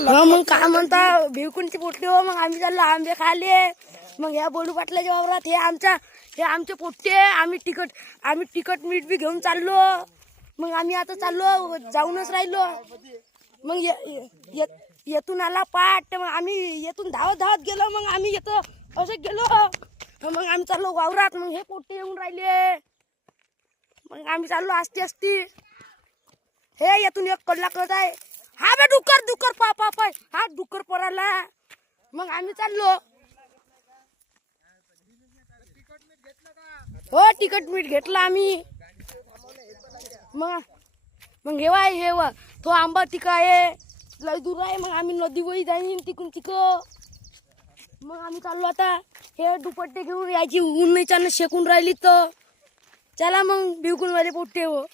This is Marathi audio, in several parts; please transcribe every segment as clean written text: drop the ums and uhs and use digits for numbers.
मग काय म्हणता भिवकुंची पोट्टे हो. मग आम्ही चाललो आंबे खाले. मग ह्या बोलू पाटलाच्या वावरात हे आमचे पोट्टे. आम्ही तिखट मीठ बी घेऊन चाललो. मग आम्ही आता चाललो जाऊनच राहिलो. मग येथून आला पाट. मग आम्ही येथून धावत गेलो. मग आम्ही येतो असं गेलो. मग आम्ही चाललो वावरात. मग हे पोट्टे येऊन राहिले. मग आम्ही चाललो आस्ती हे येथून एक कल्ला करत आहे. हा बे डुक्कर पाय हा डुक्कर पराला. मग आम्ही चाललो. हो तिखट मीठ घेतलं आम्ही. मग हे तो आंबा तिका आहे लय दूर आहे. मग आम्ही नदी वही जाईन तिकून मग आम्ही चाललो आता. हे दुपट्टे घेऊन यायची ऊन नाही चालणं शेकून राहिली तर चला मग भिवकून वाले पोट्टे हो.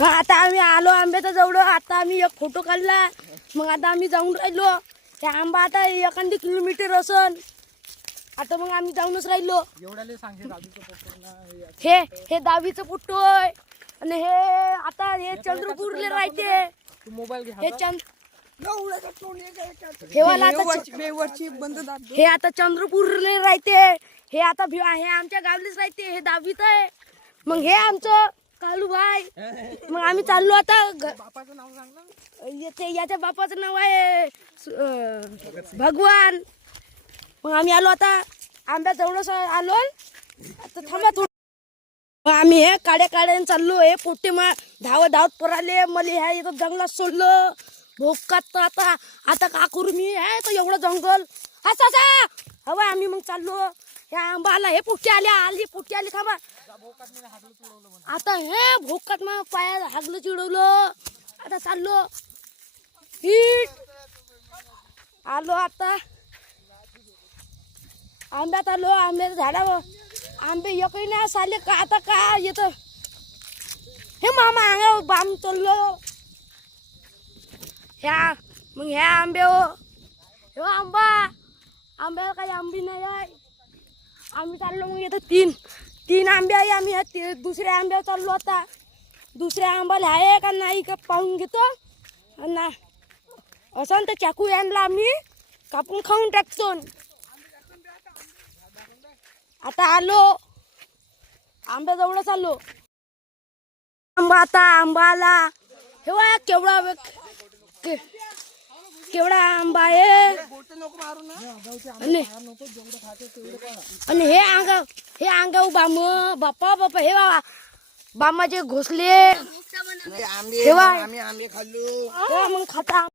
आता आम्ही आलो आंब्याच्या जवळ. आता आम्ही एक फोटो काढला. मग आता आम्ही जाऊन राहिलो. हे आंबा आता 1 किलोमीटर असन. आता मग आम्ही जाऊनच राहिलो. हे दहावीचं फोटो आहे. आणि हे आता हे चंद्रपूरले राहते. हे आता चंद्रपूरले राहते. हे आता हे आमच्या गावलेच राहते. हे दहावीत आहे. मग हे आमचं कालू भाई. मग आम्ही चाललो आता. बापाचं नाव सांग ना. याच्या बापाचं नाव आहे भगवान. मग आम्ही आलो आता आंब्या जवळच आलो. आता थांबा थोडं. आम्ही हे काड्याने चाललो. हे पोट्टे धावत पराले. मला ह्या इथं जंगलात सोडलं भोकात. तर आता का करू मी. हे तर एवढं जंगल असा हवा. आम्ही मग चाललो. ह्या आंबा आला. हे पोट्टे आले थांबा. आता हे भोकात मग पाया हागलं चिडवलं. आता चाललो आलो आता आंब्यात आलो. आंब्याच्या झाडावर आंबे एकही नाही साले का. आता काय येत हे मामा अंगावर बाम चाललो. मग ह्या आंबे हो. हे आंब्याला काही आंबी नाही आहे. आम्ही चाललो. मग येतं तीन आंबे आहे. आम्ही दुसऱ्या आंब्यावर चाललो. आता दुसऱ्या आंब्याला आहे का नाही का पाहून घेतो ना. असं तर चाकू आणला आम्ही कापून खाऊन टाकतो. आता आलो आंब्याजवळच आलो. आंबा आला. हे बघा केवढा आंबा आहे. आणि हे अंगाव बापा हे बामाचे घोसले. आंबे आम्ही खाल्लो. मग खाता